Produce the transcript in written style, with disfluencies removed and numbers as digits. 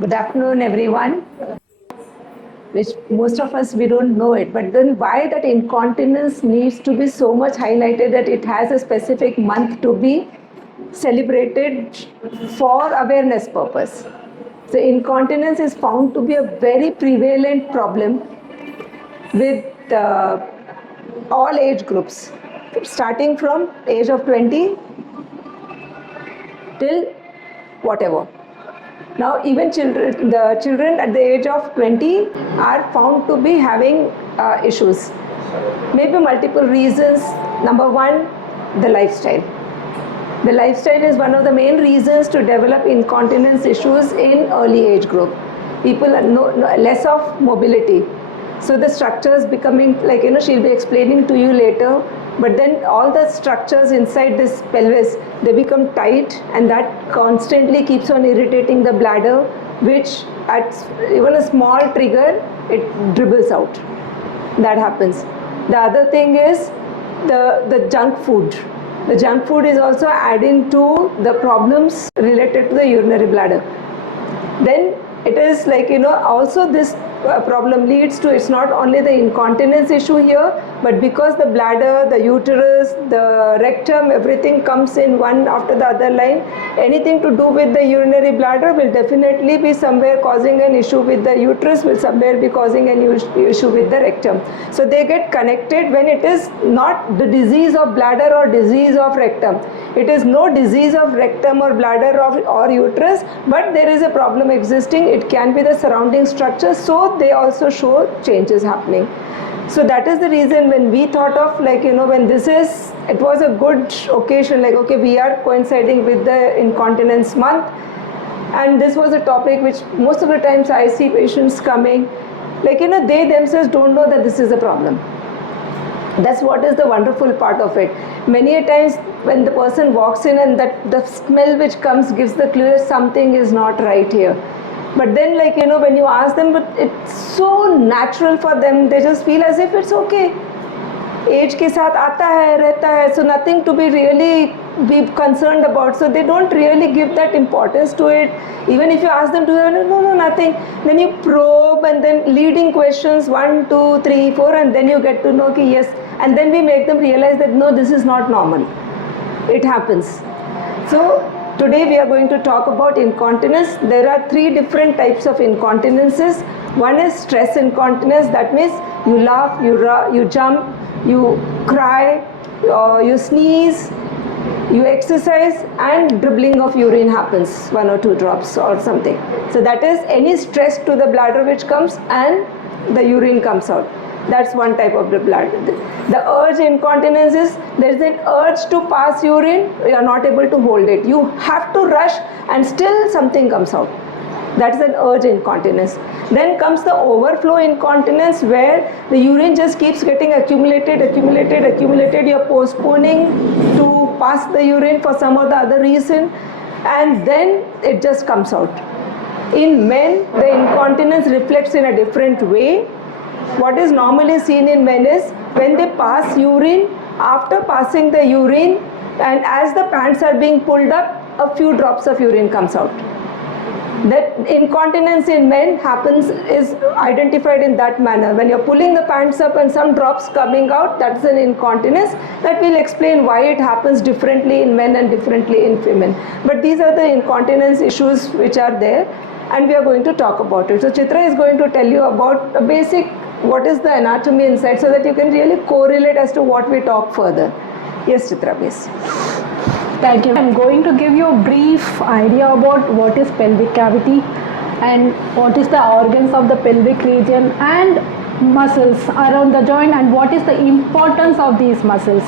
Good afternoon, everyone. Which most of us, we don't know it, but then why that incontinence needs to be so much highlighted that it has a specific month to be celebrated for awareness purpose. So incontinence is found to be a very prevalent problem with all age groups, starting from age of 20 till whatever. Now, even the children at the age of 20 are found to be having issues. Maybe multiple reasons. Number one, the lifestyle. The lifestyle is one of the main reasons to develop incontinence issues in early age group. People are less of mobility. So the structures becoming, like, she'll be explaining to you later, but then all the structures inside this pelvis, they become tight, and that constantly keeps on irritating the bladder, which at even a small trigger, it dribbles out. That happens. The other thing is the junk food. The junk food is also adding to the problems related to the urinary bladder. Then it is like, also this problem leads to, it's not only the incontinence issue here, but because the bladder, the uterus, the rectum, everything comes in one after the other line, anything to do with the urinary bladder will definitely be somewhere causing an issue with the uterus, will somewhere be causing an issue with the rectum. So they get connected when it is not the disease of bladder or disease of rectum. It is no disease of rectum or bladder or uterus, but there is a problem existing. It can be the surrounding structures, so they also show changes happening. So that is the reason when we thought of, like, when it was a good occasion, like, okay, we are coinciding with the incontinence month, and this was a topic which most of the times I see patients coming, like, they themselves don't know that this is a problem. That's what is the wonderful part of it. Many a times when the person walks in and that the smell which comes gives the clue that something is not right here. But then, like, when you ask them, but it's so natural for them, they just feel as if it's okay. Age ke saath aata hai, rehta hai, so nothing to be really be concerned about. So they don't really give that importance to it. Even if you ask them to, no, nothing. Then you probe, and then leading questions 1, 2, 3, 4, and then you get to know ki yes. And then we make them realize that no, this is not normal. It happens. So today we are going to talk about incontinence. There are 3 different types of incontinences. One is stress incontinence. That means you laugh, you jump, you cry, you sneeze, you exercise, and dribbling of urine happens, 1 or 2 drops or something. So that is any stress to the bladder which comes and the urine comes out. That's one type of the bladder. The urge incontinence is, there is an urge to pass urine, you are not able to hold it. You have to rush and still something comes out. That's an urge incontinence. Then comes the overflow incontinence, where the urine just keeps getting accumulated. You're postponing to pass the urine for some or the other reason, and then it just comes out. In men, the incontinence reflects in a different way. What is normally seen in men is when they pass urine, after passing the urine, and as the pants are being pulled up, a few drops of urine comes out. That incontinence in men is identified in that manner. When you're pulling the pants up and some drops coming out, that's an incontinence. That will explain why it happens differently in men and differently in women. But these are the incontinence issues which are there, and we are going to talk about it. So Chitra is going to tell you about a basic, what is the anatomy inside, so that you can really correlate as to what we talk further. Yes, Chitra, please. Thank you. I'm going to give you a brief idea about what is pelvic cavity and what is the organs of the pelvic region and muscles around the joint, and what is the importance of these muscles.